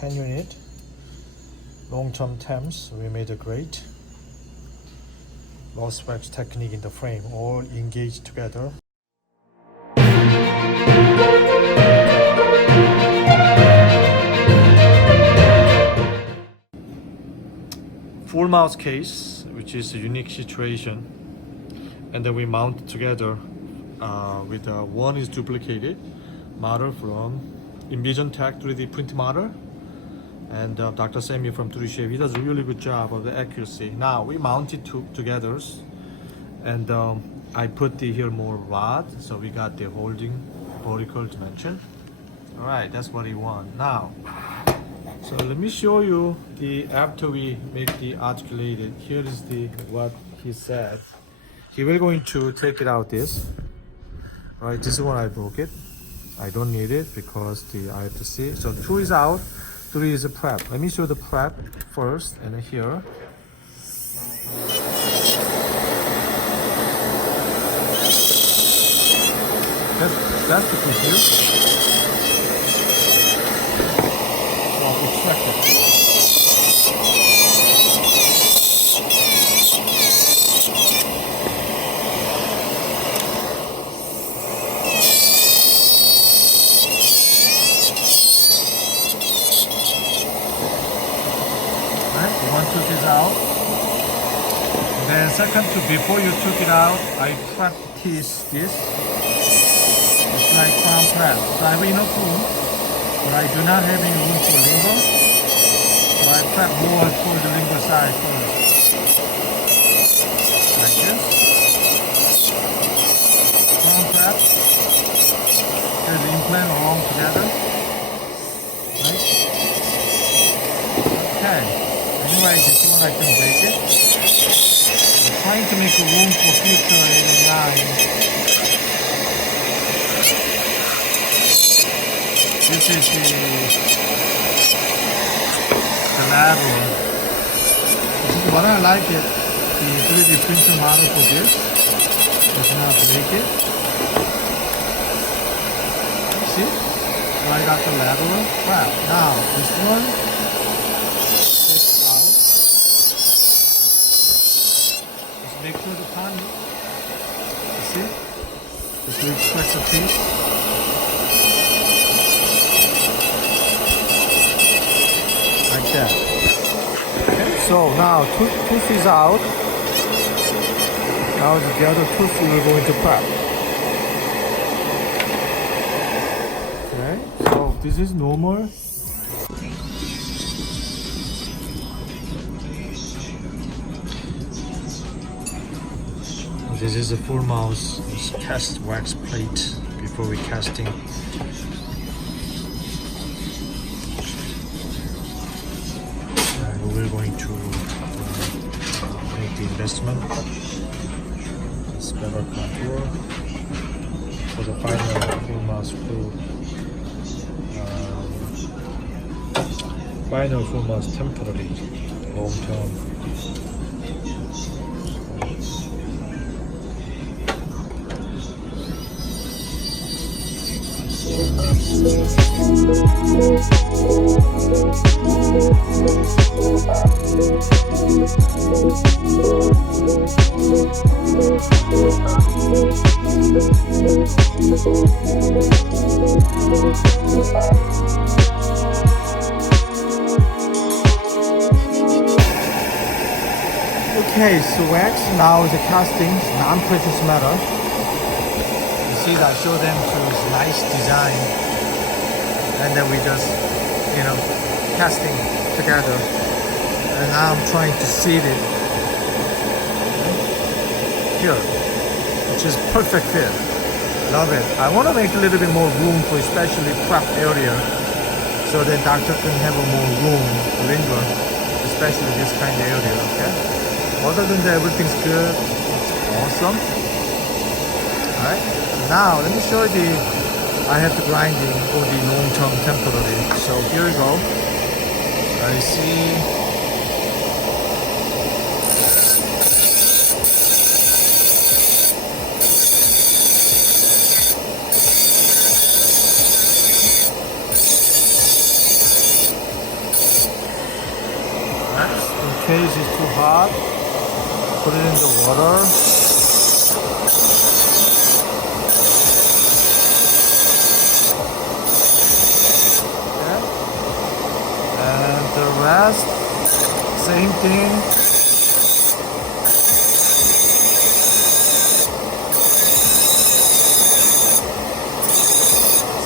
10 unit. Long-term temps, we made a great. Lost wax technique in the frame, all engaged together. Full mouth case, which is a unique situation, and then we mount together with one is duplicated model from EnvisionTec 3D print model, and Dr. Sammy from 3D, he does a really good job of the accuracy. Now we mount it together, and I put here more rod, so we got the holding vertical dimension. All right, that's what he want. Now, so let me show you the after we make the articulated. Here is the what he said. He will going to take it out this. All right, this is when I broke it. I don't need it because I have to see. So 2 is out, 3 is a prep. Let me show the prep first, and then here. That's the issue. So I'll extract it. One tooth is out. And then second tooth, before you took it out, I practice this. It's like crown prep. So I have enough room, but I do not have any room for lingual. So I prep more toward the lingual side first. Like this. Crown prep. There's the implant along together. Right? Okay. Anyway, this one I can break it. I'm trying to make a room for future 8 and 9. This is the lateral. This is what I like it. The 3D printer model for this. Let's now break it. See? So I got the lateral. Wow. Now this one. Make sure the pan, you see, just we extract the piece. Like that. Okay. So now tooth is out. Now the other tooth we're going to prep. Okay, so this is normal. This is a full mouth cast wax plate before we casting. And we're going to make the investment. It's better contour for the final full mouth screw. Final full mouth temporary, long term. Okay, so wax now is a casting, non-precious metal. You see, I show them to nice design, and then we just, casting together. And now I'm trying to seat it here, which is perfect fit. Love it. I want to make a little bit more room for especially prep area, so that doctor can have a more room to linger, especially this kind of area. Okay. Other than that, everything's good. It's awesome. Alright, now let me show you I have the grinding for the long-term temporary. So here we go. I see. case is too hot, put it in the water. Okay. And the rest, same thing.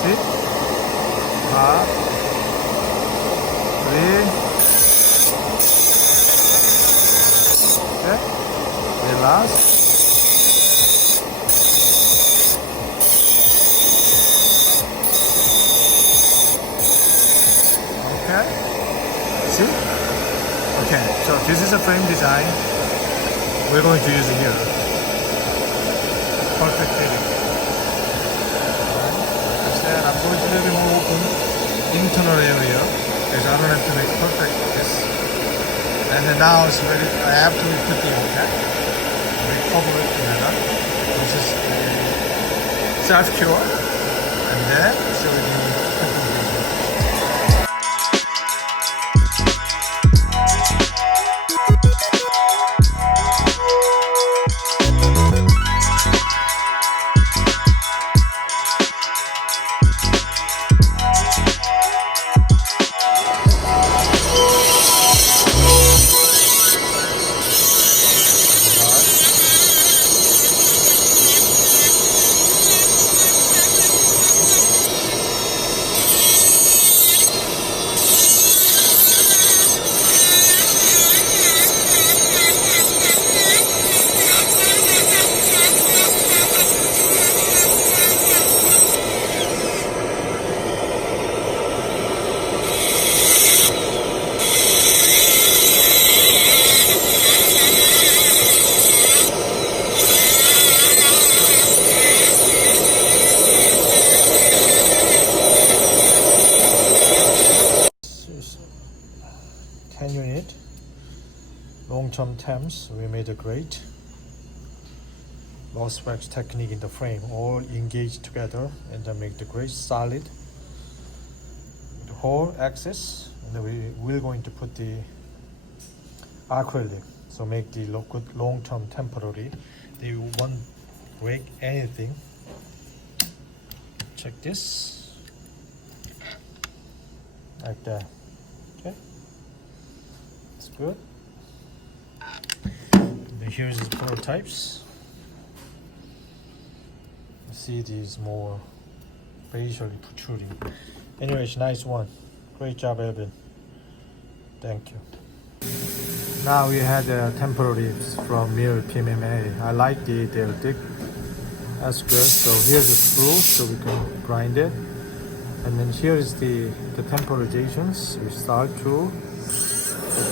See? Hot. 3. Okay. The last. Okay. See? Okay, so this is a frame design we're going to use it here. Perfect fitting. Like I said, I'm going to leave it more open internal area because I don't have to make perfect this. And then now it's ready. I have to put the okay. We cover it together. This is a self-cure. And then show you conclusion. Unit, long-term temps, we made a great lost wax technique in the frame, all engaged together and then make the great solid the whole axis, and then we're going to put the acrylic, so make the good long-term temporary. They won't break anything. Check this, like that. Okay. Good. And here's the prototypes. You see these more facially protruding. Anyways, nice one. Great job, Elvin. Thank you. Now we had temporaries from Mir PMMA. I like they're thick. That's good. So here's the screw, so we can grind it. And then here is the temporizations. We start to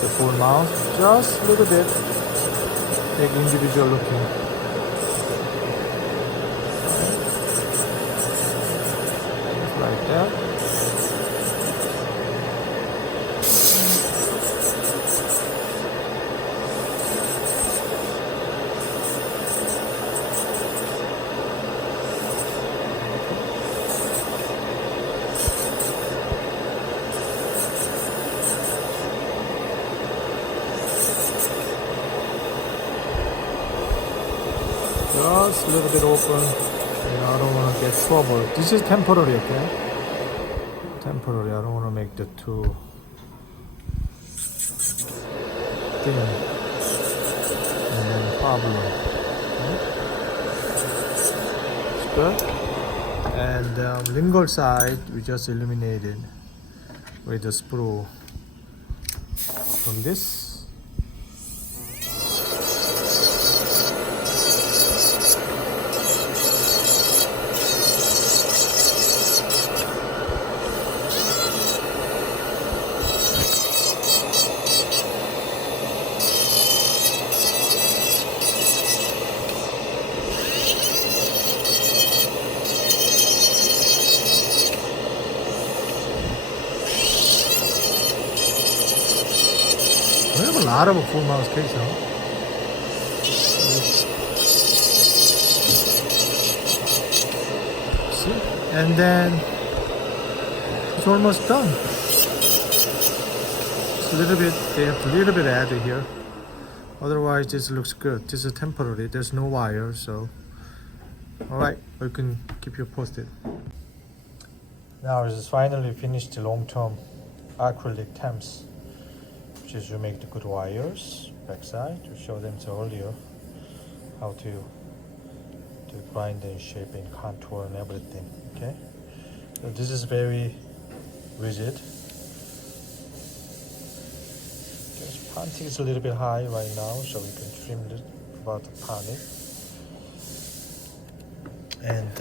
the full mount, just a little bit, take individual looking. Just like that. Just a little bit open. I don't want to get trouble. This is temporary, okay? Temporary. I don't want to make the too thin and then problem. Okay? It's good. And lingual side we just illuminated with the sprue from this. We have a lot of a full mouse case, huh? See? And then it's almost done. a little bit, they have a little bit added here. Otherwise, this looks good. This is temporary. There's no wire, so all right, we can keep you posted. Now it's finally finished the long-term acrylic temps, which is you make the good wires backside to show them earlier how to grind and shape and contour and everything. Okay, so this is very rigid. This panting is a little bit high right now, so we can trim it about the panning. And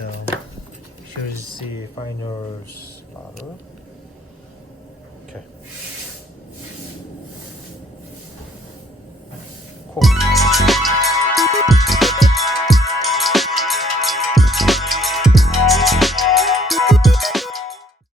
here is the finer's ladder. Okay.